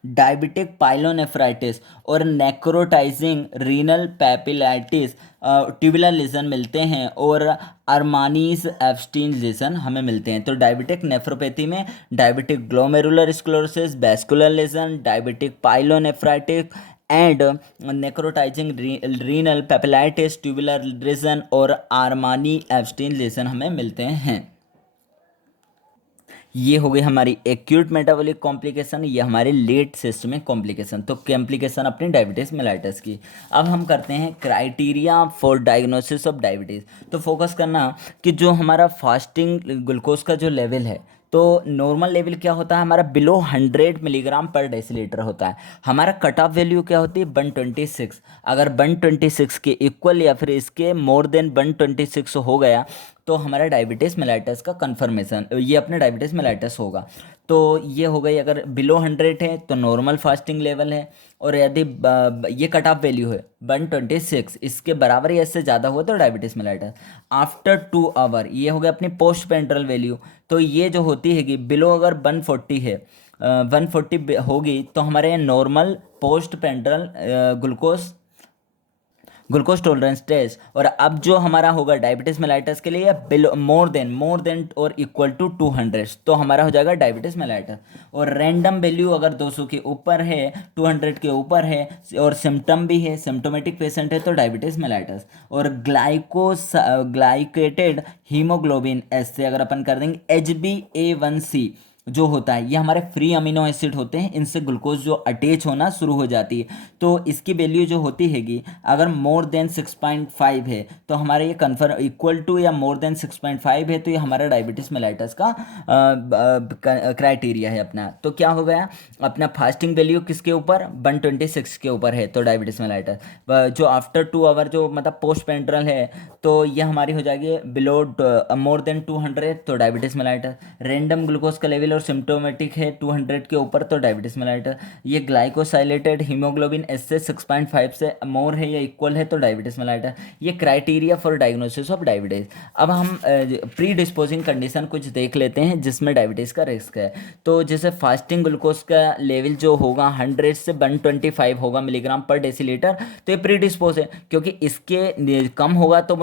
diabetic pyelonephritis और necrotising renal papillitis, tubular lesion मिलते हैं, और अरमानीज एब्स्टीन लीजन हमें मिलते हैं। तो डायबिटिक नेफ्रोपैथी में diabetic glomerular sclerosis, vascular lesion, diabetic pyelonephritis and necrotising renal papillitis, tubular lesion और अरमानी एब्स्टीन लीजन हमें मिलते हैं। ये हो गई हमारी एक्यूट मेटाबॉलिक कॉम्प्लिकेशन, ये हमारे लेट सिस्टमिक कॉम्प्लिकेशन। तो कॉम्प्लिकेशन अपनी डायबिटीज मेलाइटस की। अब हम करते हैं criteria for diagnosis of diabetes. तो फोकस करना कि जो हमारा फास्टिंग ग्लूकोज का जो लेवल है, तो नॉर्मल लेवल क्या होता है हमारा, बिलो 100 मिलीग्राम पर डेसीलीटर होता है। हमारा कट ऑफ वैल्यू क्या होती है, 126। अगर 126 के इक्वल या फिर इसके मोर देन 126 हो गया तो हमारा डायबिटीज़ मेलाइटस का कन्फर्मेशन, ये अपने डायबिटीज़ मेलाइटस होगा। तो ये हो गई, अगर बिलो 100 है तो नॉर्मल फास्टिंग लेवल है, और यदि ये कट ऑफ वैल्यू है 126, इसके बराबर या इससे ज़्यादा हुआ तो डायबिटीज़ मेलाइटस। आफ्टर 2 आवर ये हो गया अपनी पोस्ट पेंट्रल वैल्यू, तो ये जो होती है कि बिलो अगर 140 है, 140 होगी तो हमारे normal post prandial glucose tolerance test. और अब जो हमारा होगा डायबिटीज मेलाइटस के लिए बिलो मोर देन और इक्वल टू 200, तो हमारा हो जाएगा डायबिटीज मेलाइटस। और रैंडम वैल्यू अगर 200 के ऊपर है, 200 के ऊपर है और सिम्टम भी है, सिम्टोमेटिक पेशेंट है, तो डायबिटीज मेलाइटस। और ग्लाइकेटेड हीमोग्लोबिन एस से अगर अपन कर देंगे HbA1c जो होता है, ये हमारे फ्री अमीनो एसिड होते हैं, इनसे ग्लूकोज जो अटैच होना शुरू हो जाती है, तो इसकी वैल्यू जो होती हैगी अगर मोर देन 6.5 है तो हमारे ये कन्फर्म इक्वल टू या मोर देन 6.5 है, तो ये हमारा डायबिटीज मेलाइटस का क्राइटेरिया है अपना। तो क्या हो गया, अपना फास्टिंग वैल्यू किसके ऊपर, 126 के ऊपर है तो डायबिटीज मेलाइटस। जो आफ्टर 2 आवर जो मतलब पोस्ट पेंट्रल है, तो ये हमारी हो जाएगी बिलो मोर देन 200 तो डायबिटीज मेलाइटस। रैंडम ग्लूकोज का लेवल और सिम्टोमेटिक है 200 के ऊपर तो डायबिटीज मेलाइटस। ये ग्लाइकोसाइलेटेड हीमोग्लोबिन एस से 6.5 से मोर है या इक्वल है तो डायबिटीज मेलाइटस। ये criteria for diagnosis of diabetes. अब हम प्री डिस्पोजिंग कंडीशन कुछ देख लेते हैं जिसमें डायबिटीज का रिस्क है। तो जैसे फास्टिंग ग्लूकोज का लेवल जो होगा 100 से 125 होगा मिलीग्राम पर डेसीलीटर, तो ये प्री डिस्पोज है, क्योंकि इसके कम होगा तो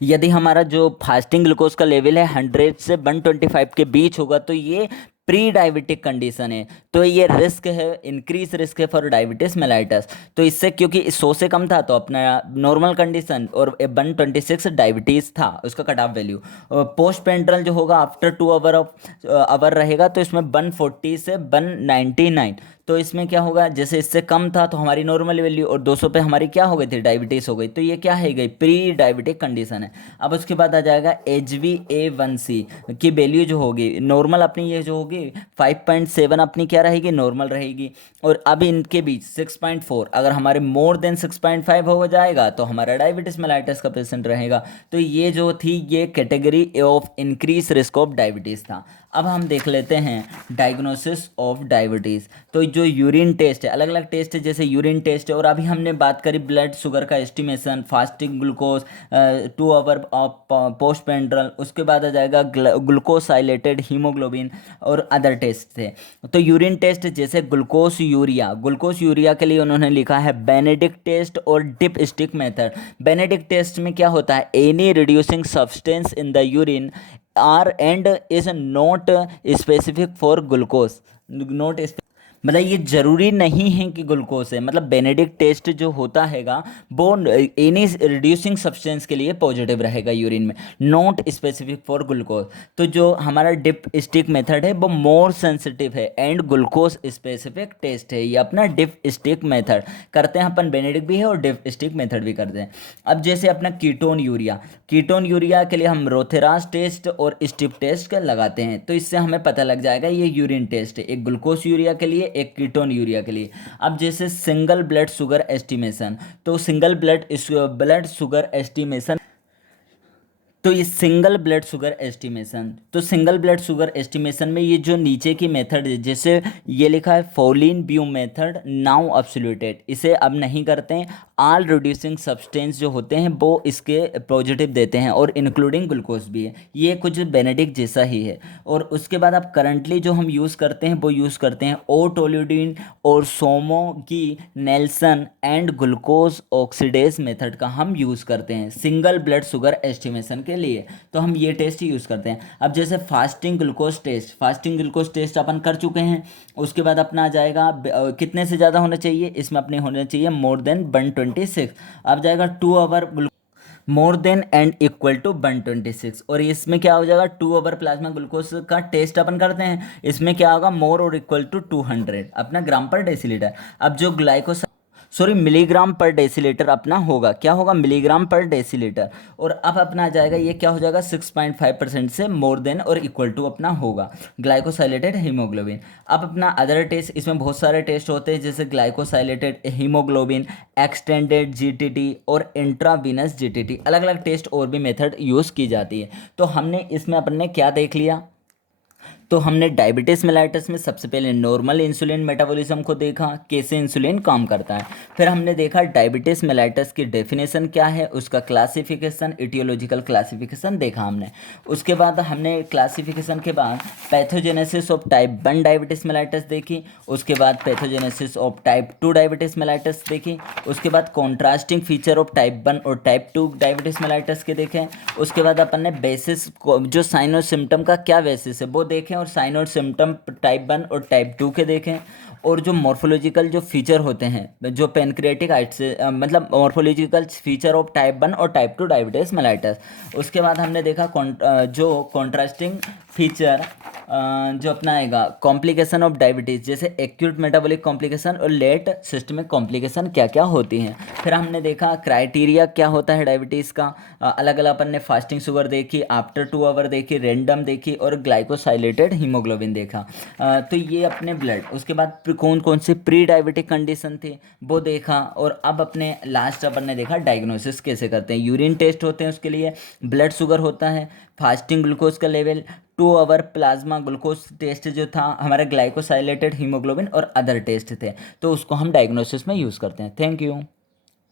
यदि हमारा जो फास्टिंग ग्लूकोज का लेवल है 100 से 125 के बीच होगा तो ये प्री डायबिटिक कंडीशन है, तो ये रिस्क है, इंक्रीज रिस्क है फॉर डायबिटीज मेलाइटस। तो इससे क्योंकि 100 से कम था तो अपना नॉर्मल कंडीशन, और 126 डायबिटीज था उसका कट ऑफ वैल्यू। पोस्ट पेंड्रल जो होगा आफ्टर 2 आवर ऑफ आवर रहेगा, तो इसमें 140 से 199। तो इसमें क्या होगा, जैसे इससे कम था तो हमारी नॉर्मल वैल्यू, और 200 पे हमारी क्या हो गई थी, डायबिटीज़ हो गई, तो ये क्या है गई, प्री डायबिटिक कंडीशन है। अब उसके बाद आ जाएगा HbA1c की वैल्यू जो होगी नॉर्मल अपनी, ये जो होगी 5.7 अपनी क्या रहेगी, नॉर्मल रहेगी। और अब इनके बीच 6.4, अगर हमारे मोर देन 6.5 हो जाएगा तो हमारा डायबिटीज मेलाइटस का पेशेंट रहेगा। तो ये जो थी ये category of increase risk of diabetes था। अब हम देख लेते हैं डायग्नोसिस ऑफ डायबिटीज़। तो जो यूरिन टेस्ट है, अलग अलग टेस्ट है, जैसे यूरिन टेस्ट है, और अभी हमने बात करी ब्लड शुगर का estimation, fasting glucose, 2 hour of post prandial, उसके बाद आ जाएगा ग्लूकोसाइलेटेड हीमोग्लोबिन और अदर टेस्ट थे। तो यूरिन टेस्ट जैसे ग्लूकोज यूरिया के लिए उन्होंने लिखा है बेनेडिक्ट टेस्ट और dip stick method. Benedict test में क्या होता है, any reducing substance in the urine are and is not specific for glucose, not, मतलब ये जरूरी नहीं है कि ग्लूकोज है। मतलब बेनेडिक्ट टेस्ट जो होता हैगा वो एनी रिड्यूसिंग सब्सटेंस के लिए पॉजिटिव रहेगा यूरिन में, नॉट स्पेसिफिक फॉर ग्लूकोज। तो जो हमारा डिप स्टिक मेथड है वो मोर सेंसिटिव है एंड ग्लूकोज स्पेसिफिक टेस्ट है। ये अपना डिप स्टिक मेथड करते हैं अपन, बेनेडिक्ट भी है और डिप स्टिक मेथड भी करते हैं। अब जैसे अपना कीटोन यूरिया के लिए हम रोथेरास टेस्ट और स्टिप टेस्ट लगाते हैं, तो इससे हमें पता लग जाएगा ये यूरिन टेस्ट है, एक ग्लूकोज यूरिया के लिए, एक कीटोन यूरिया के लिए। अब जैसे सिंगल ब्लड शुगर एस्टिमेशन, तो सिंगल ब्लड शुगर एस्टिमेशन, तो ये सिंगल ब्लड शुगर एस्टिमेशन में ये जो नीचे की मेथड है, जैसे ये लिखा है फॉलिन ब्यू मेथड नाउ अब्सोल्यूटेड, इसे अब नहीं करते हैं। ऑल रिड्यूसिंग सब्सटेंस जो होते हैं वो इसके पॉजिटिव देते हैं और इंक्लूडिंग ग्लूकोज भी है। ये कुछ बेनेडिक्ट जैसा ही है। और उसके बाद अब करंटली जो हम यूज़ करते हैं वो यूज़ करते हैं ओटोल्यूडिन और सोमो की Nelson and glucose oxidase method का हम यूज़ करते हैं सिंगल ब्लड शुगर एस्टिमेशन के लिए। तो हम ये टेस्ट ही यूज़ करते हैं। अब जैसे फास्टिंग ग्लूकोज टेस्ट अपन कर चुके हैं। उसके बाद अपना आ जाएगा कितने से ज़्यादा होना चाहिए, इसमें अपने होना चाहिए मोर देन 126। अब जाएगा 2 hour more than and equal to 126, और इसमें क्या हो जाएगा 2 आवर प्लाज्मा ग्लूकोज का टेस्ट अपन करते हैं, इसमें क्या होगा मोर और इक्वल टू 200 अपना ग्राम पर डेसीलीटर। अब जो मिलीग्राम पर डेसीलीटर अपना होगा, क्या होगा, मिलीग्राम पर डेसीलीटर। और अब अपना आ जाएगा ये क्या हो जाएगा 6.5% से मोर देन और इक्वल टू अपना होगा ग्लाइकोसाइलेटेड हीमोग्लोबिन। अब अपना अदर टेस्ट, इसमें बहुत सारे टेस्ट होते हैं, जैसे ग्लाइकोसाइलेटेड हीमोग्लोबिन, एक्सटेंडेड जीटीटी और इंट्रावीनस जीटीटी, अलग अलग टेस्ट और भी मेथड यूज़ की जाती है। तो हमने इसमें अपन ने क्या देख लिया, तो हमने डायबिटीज़ मेलाइटस में सबसे पहले नॉर्मल इंसुलिन मेटाबॉलिज्म को देखा, कैसे इंसुलिन काम करता है। फिर हमने देखा डायबिटीज़ मेलाइटस की डेफिनेशन क्या है, उसका क्लासिफिकेशन, इटियोलॉजिकल क्लासिफिकेशन देखा हमने। उसके बाद हमने क्लासिफिकेशन के बाद pathogenesis of type 1 diabetes mellitus देखी। उसके बाद pathogenesis of type 2 diabetes mellitus देखी। उसके बाद कॉन्ट्रास्टिंग फीचर ऑफ टाइप 1 और टाइप 2 डायबिटीज़ मेलाइटस के देखें। उसके बाद अपन ने बेसिस जो साइन और सिम्टम का क्या बेसिस है वो देखें, और साइन और सिम्टम टाइप 1 और टाइप 2 के देखें। और जो मॉर्फोलॉजिकल जो फीचर होते हैं, जो पेनक्रियाटिक से मतलब मॉर्फोलॉजिकल फीचर ऑफ टाइप 1 और टाइप 2 डायबिटीज़ मेलाइटस। उसके बाद हमने देखा जो कॉन्ट्रास्टिंग फीचर जो अपना आएगा कॉम्प्लिकेशन ऑफ डायबिटीज़, जैसे एक्यूट मेटाबॉलिक कॉम्प्लिकेशन और लेट सिस्टमिक कॉम्प्लिकेशन क्या क्या होती हैं। फिर हमने देखा क्राइटेरिया क्या होता है डायबिटीज़ का, अलग अलग अपन ने फास्टिंग शुगर देखी, आफ्टर 2 आवर देखी, रैंडम देखी और ग्लाइकोसाइलेटेड हीमोग्लोबिन देखा। तो ये अपने ब्लड, उसके बाद कौन कौन सी प्री डायबिटिक कंडीशन थी वो देखा। और अब अपने लास्ट अपन ने देखा डायग्नोसिस कैसे करते हैं। यूरिन टेस्ट होते हैं उसके लिए, ब्लड शुगर होता है, फास्टिंग ग्लूकोज का level, 2 hour plasma glucose test जो था हमारा, ग्लाइकोसाइलेटेड हीमोग्लोबिन और अदर टेस्ट थे। तो उसको हम डायग्नोसिस में यूज़ करते हैं। Thank you.